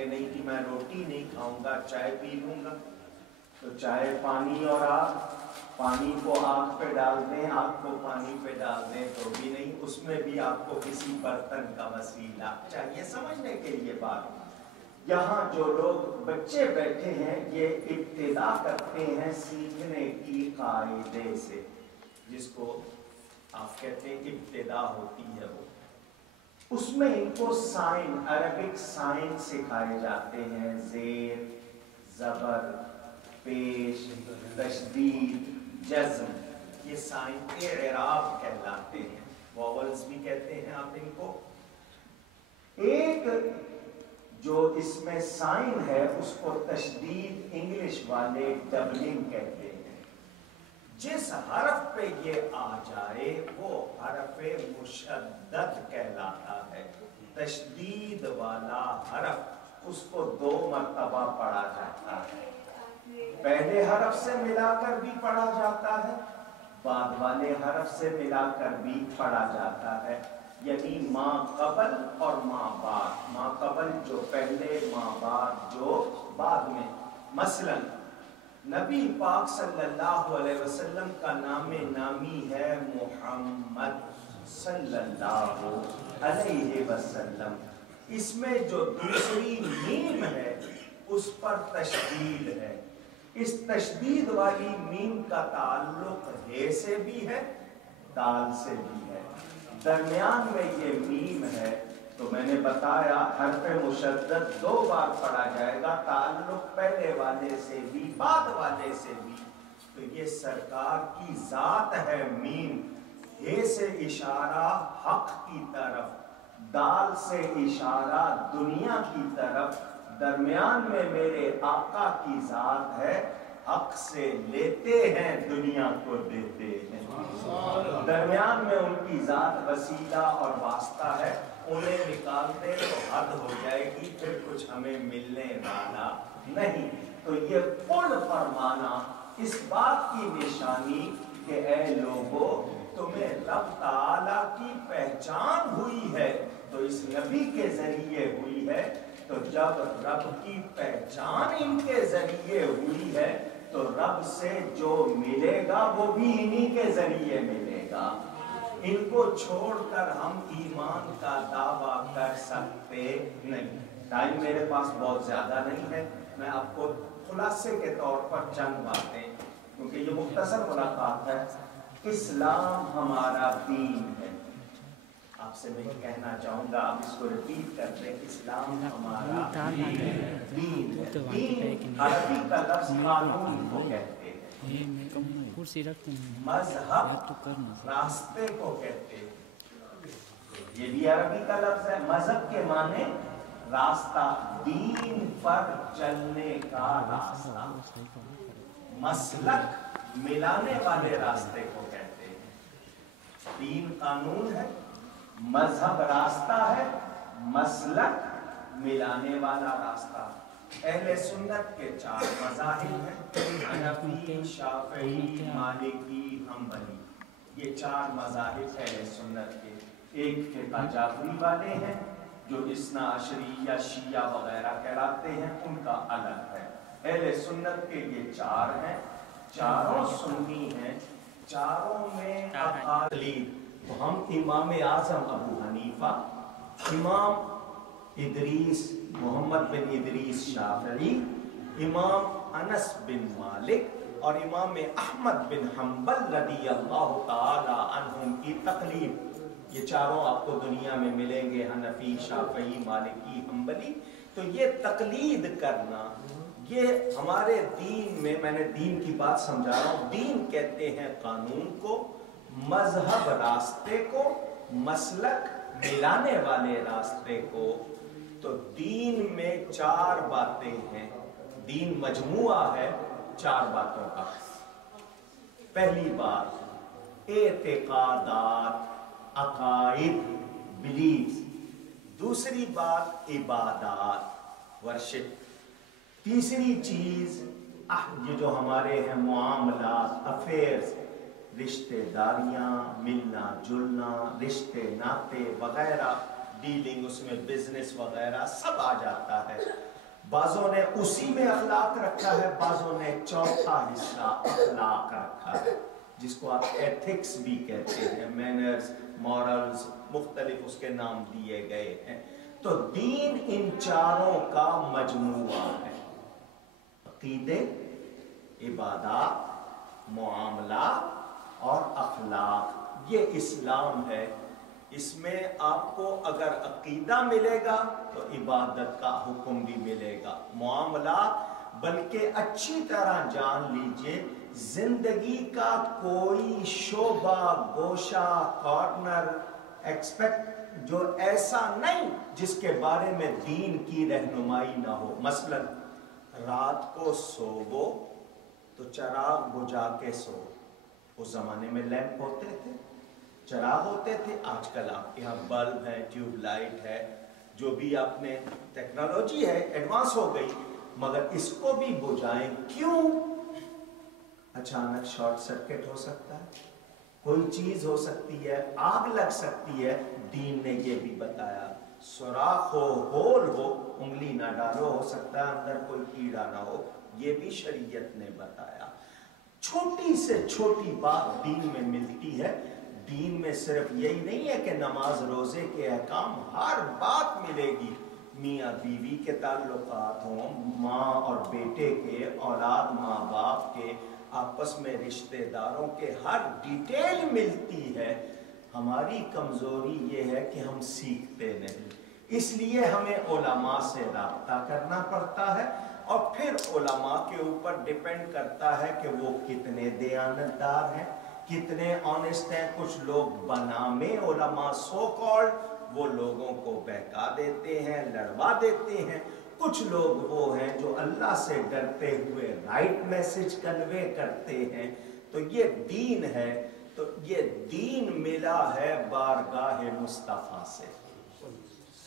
گے نہیں کہ میں روٹی نہیں کھاؤں گا، چائے پی لوں گا، تو چائے پانی اور آگ، پانی کو آگ پہ ڈال دیں، آگ کو پانی پہ ڈال دیں تو بھی نہیں، اس میں بھی آپ کو کسی برتن کا وسیلہ چاہیے سمجھنے کے لیے بات۔ یہاں جو لوگ بچے بیٹھے ہیں یہ ابتدا کرتے ہیں سیکھنے کی قاعدے سے، جس کو آپ کہتے ہیں ابتدا ہوتی ہے، وہ اس میں ان کو سائن، عربک سائن سکھائے جاتے ہیں، زیر، زبر، پیش، تشدید، جزم، یہ سائن اعراب کہلاتے ہیں، واولز بھی کہتے ہیں آپ ان کو۔ ایک جو اس میں سائن ہے اس کو تشدید انگلش والے ڈبلنگ کہتے ہیں، جس حرف پہ یہ آ جائے وہ حرف مشدد کہلاتا ہے، تشدید والا حرف اس کو 2 مرتبہ پڑھا جاتا ہے، پہلے حرف سے ملا کر بھی پڑھا جاتا ہے، بعد والے حرف سے ملا کر بھی پڑھا جاتا ہے، یعنی ما قبل اور ما بعد، ما قبل جو پہلے، ما بعد جو بعد میں۔ مثلا نبی پاک صلی اللہ علیہ وسلم کا نام نامی ہے محمد صلی اللہ علیہ وسلم، اس میں جو دوسری میم ہے اس پر تشدید ہے، اس تشدید والی میم کا تعلق ہے سے بھی ہے، دال سے بھی ہے، درمیان میں یہ میم ہے، تو میں نے بتایا حرف مشدد 2 بار پڑھا جائے گا، تعلق پہلے والے سے بھی بعد والے سے بھی، تو یہ سرکار کی ذات ہے میم، ہے سے اشارہ حق کی طرف، دال سے اشارہ دنیا کی طرف، درمیان میں میرے آقا کی ذات ہے، حق سے لیتے ہیں دنیا کو دیتے ہیں، درمیان میں ان کی ذات وسیلہ اور واسطہ ہے، انہیں نکال دے تو حد ہو جائے گی، پھر کچھ ہمیں ملنے والا نہیں۔ تو یہ پل فرمانا اس بات کی نشانی کہ اے لوگو تمہیں رب تعالیٰ کی پہچان ہوئی ہے تو اس نبی کے ذریعے ہوئی ہے، تو جب رب کی پہچان ان کے ذریعے ہوئی ہے تو رب سے جو ملے گا وہ بھی انہی کے ذریعے ملے گا، ان کو چھوڑ کر ہم ایمان کا دعویٰ کر سکتے نہیں۔ ٹائم میرے پاس بہت زیادہ نہیں ہے، میں آپ کو خلاصے کے طور پر چند باتیں، کیونکہ یہ مختصر ملاقات ہے۔ اسلام ہمارا دین ہے، آپ سے میں کہنا چاہوں گا، آپ اس کو ریپیٹ کر دیں، اسلام ہمارا دین ہے۔ دین عربی کا لفظ قانون کو کہتے ہیں، مذہب راستے کو کہتے ہیں، یہ بھی عربی کا لفظ ہے، مذہب کے معنی راستہ، دین پر چلنے کا راستہ، مسلک ملانے والے راستے کو کہتے ہیں۔ دین قانون ہے، مذہب راستہ ہے، مسلک ملانے والا راستہ۔ اہل سنت کے 4 مذاہب ہیں، حنفی، شافعی، مالکی، حنبلی، یہ 4 مذاہب اہل سنت کے۔ ایک فقہ جعفری والے ہیں جو اثنا عشری یا شیعہ وغیرہ کہلاتے ہیں، ان کا الگ ہے۔ اہل سنت کے یہ 4 ہیں، چاروں سنی ہیں، چاروں میں تقلید۔ تو ہم امام اعظم ابو حنیفہ، امام ادریس محمد بن ادریس شافعی، امام انس بن مالک اور امام احمد بن حنبل رضی اللہ تعالی عنہم کی تقلید، یہ چاروں آپ کو دنیا میں ملیں گے، حنفی، شافعی، مالکی، حنبلی۔ تو یہ تقلید کرنا، یہ ہمارے دین میں نے دین کی بات سمجھا رہا ہوں، دین کہتے ہیں قانون کو، مذہب راستے کو، مسلک ملانے والے راستے کو۔ تو دین میں 4 باتیں ہیں، دین مجموعہ ہے 4 باتوں کا۔ پہلی بات اعتقادات، عقائد، بلیفز، دوسری بات عبادات، ورشپ، تیسری چیز یہ جو ہمارے ہیں معاملات، افیئرز، رشتے داریاں، ملنا جلنا، رشتے ناتے وغیرہ، ڈیلنگ، اس میں بزنس وغیرہ سب آ جاتا ہے۔ بعضوں نے اسی میں اخلاق رکھا ہے، بعضوں نے چوتھا حصہ اخلاق رکھا ہے، جس کو آپ ایتھکس بھی کہتے ہیں، مینرز، مورلز، مختلف اس کے نام دیے گئے ہیں۔ تو دین ان چاروں کا مجموعہ ہے، عقیدے، عبادات، معاملات اور اخلاق، یہ اسلام ہے۔ اس میں آپ کو اگر عقیدہ ملے گا تو عبادت کا حکم بھی ملے گا، معاملات، بلکہ اچھی طرح جان لیجئے زندگی کا کوئی شعبہ، گوشہ، کارنر، ایکسپیکٹ جو ایسا نہیں جس کے بارے میں دین کی رہنمائی نہ ہو۔ مثلا رات کو سوو تو چراغ بجھا کے سو۔ اس زمانے میں لیمپ ہوتے تھے، چراغ ہوتے تھے، آج کل آپ کے یہاں بلب ہے، ٹیوب لائٹ ہے، جو بھی آپ نے ٹیکنالوجی ہے ایڈوانس ہو گئی، مگر اس کو بھی بجھائیں کیوں؟ اچانک شارٹ سرکٹ ہو سکتا ہے، کوئی چیز ہو سکتی ہے، آگ لگ سکتی ہے، دین نے یہ بھی بتایا۔ سوراخ ہو، ہول ہو، انگلی نہ ڈالو، ہو سکتا ہے اندر کوئی کیڑا نہ ہو، یہ بھی شریعت نے بتایا۔ چھوٹی سے چھوٹی بات دین میں ملتی ہے۔ دین میں صرف یہی نہیں ہے کہ نماز روزے کے احکام، ہر بات ملے گی۔ میاں بیوی کے تعلقات ہوں، ماں اور بیٹے کے، اولاد ماں باپ کے، آپس میں رشتہ داروں کے، ہر ڈیٹیل ملتی ہے۔ ہماری کمزوری یہ ہے کہ ہم سیکھتے نہیں، اس لیے ہمیں علماء سے رابطہ کرنا پڑتا ہے، اور پھر علماء کے اوپر ڈیپینڈ کرتا ہے کہ وہ کتنے دیانتدار ہیں، کتنے آنےسٹ ہیں۔ کچھ لوگ بنامے علماء سو کالڈ، وہ لوگوں کو بہکا دیتے ہیں، لڑوا دیتے ہیں۔ کچھ لوگ وہ ہیں جو اللہ سے ڈرتے ہوئے رائٹ میسج کنوے کرتے ہیں۔ تو یہ دین ہے، تو یہ دین ملا ہے بارگاہ مصطفیٰ سے،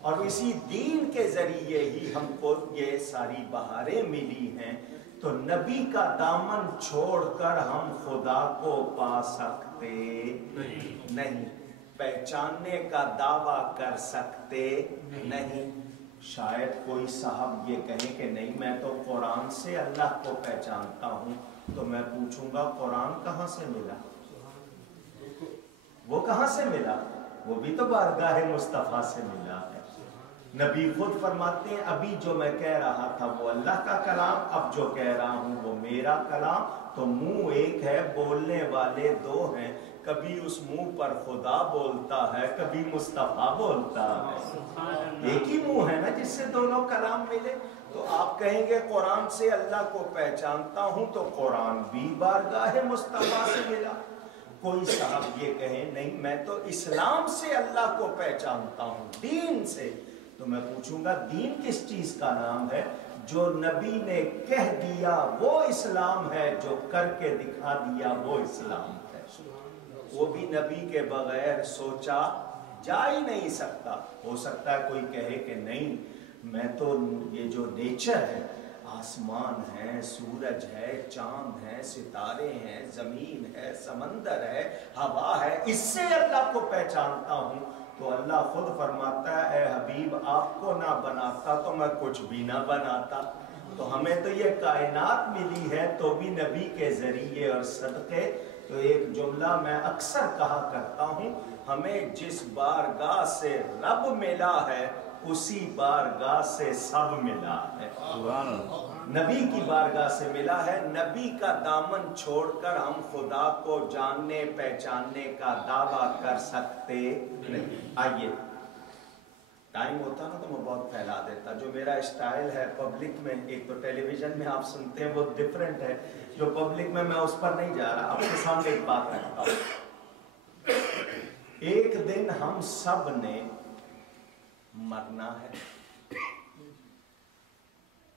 اور اسی دین کے ذریعے ہی ہم کو یہ ساری بہاریں ملی ہیں۔ تو نبی کا دامن چھوڑ کر ہم خدا کو پا سکتے نہیں، پہچاننے کا دعویٰ کر سکتے نہیں۔ شاید کوئی صاحب یہ کہیں کہ نہیں میں تو قرآن سے اللہ کو پہچانتا ہوں، تو میں پوچھوں گا قرآن کہاں سے ملا؟ وہ کہاں سے ملا؟ وہ بھی تو بارگاہ مصطفیٰ سے ملا ہے۔ نبی خود فرماتے ہیں ابھی جو میں کہہ رہا تھا وہ اللہ کا کلام، اب جو کہہ رہا ہوں وہ میرا کلام۔ تو منہ ایک ہے، بولنے والے دو ہیں، کبھی اس منہ پر خدا بولتا ہے، کبھی مصطفیٰ بولتا ہے۔ ایک ہی منہ ہے نا جس سے دونوں کلام ملے۔ تو آپ کہیں گے قرآن سے اللہ کو پہچانتا ہوں، تو قرآن بھی بارگاہ مصطفیٰ سے ملا۔ کوئی صاحب یہ کہیں نہیں میں تو اسلام سے اللہ کو پہچانتا ہوں، دین سے، تو میں پوچھوں گا دین کس چیز کا نام ہے؟ جو نبی نے کہہ دیا وہ اسلام ہے، جو کر کے دکھا دیا وہ اسلام ہے۔ وہ بھی نبی کے بغیر سوچا جا ہی نہیں سکتا۔ ہو سکتا ہے کوئی کہے کہ نہیں میں تو یہ جو نیچر ہے، آسمان ہے، سورج ہے، چاند ہے، ستارے ہیں، زمین ہے، سمندر ہے، ہوا ہے، اس سے اللہ کو پہچانتا ہوں۔ تو اللہ خود فرماتا ہے اے حبیب آپ کو نہ بناتا تو میں کچھ بھی نہ بناتا۔ تو ہمیں تو یہ کائنات ملی ہے تو بھی نبی کے ذریعے اور صدقے۔ تو ایک جملہ میں اکثر کہا کرتا ہوں، ہمیں جس بارگاہ سے رب ملا ہے اسی بارگاہ سے سب ملا ہے۔ نبی کی بارگاہ سے ملا ہے۔ نبی کا دامن چھوڑ کر ہم خدا کو جاننے پہچاننے کا دعویٰ کر سکتے نہیں۔ آئیے ٹائم ہوتا نا تو میں بہت پھیلا دیتا، جو میرا اسٹائل ہے پبلک میں، ایک تو ٹیلی ویژن میں آپ سنتے ہیں وہ ڈیفرنٹ ہے، جو پبلک میں اس پر نہیں جا رہا۔ آپ کے سامنے ایک بات رکھتا ہوں، ایک دن ہم سب نے مرنا ہے،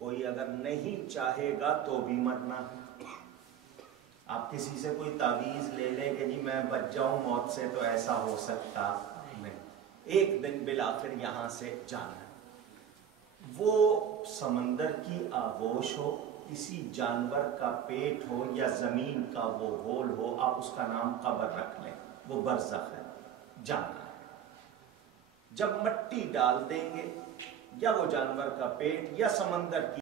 کوئی اگر نہیں چاہے گا تو بھی مرنا ہے۔ آپ کسی سے کوئی تعویذ لے لیں کہ جی میں بچ جاؤں موت سے تو ایسا ہو سکتا نہیں، ایک دن بالآخر یہاں سے جانا ہے۔ وہ سمندر کی آغوش ہو، کسی جانور کا پیٹ ہو، یا زمین کا وہ ہول ہو، آپ اس کا نام قبر رکھ لیں، وہ برزخ ہے، جانا ہے۔ جب مٹی ڈال دیں گے یا وہ جانور کا پیٹ یا سمندر کی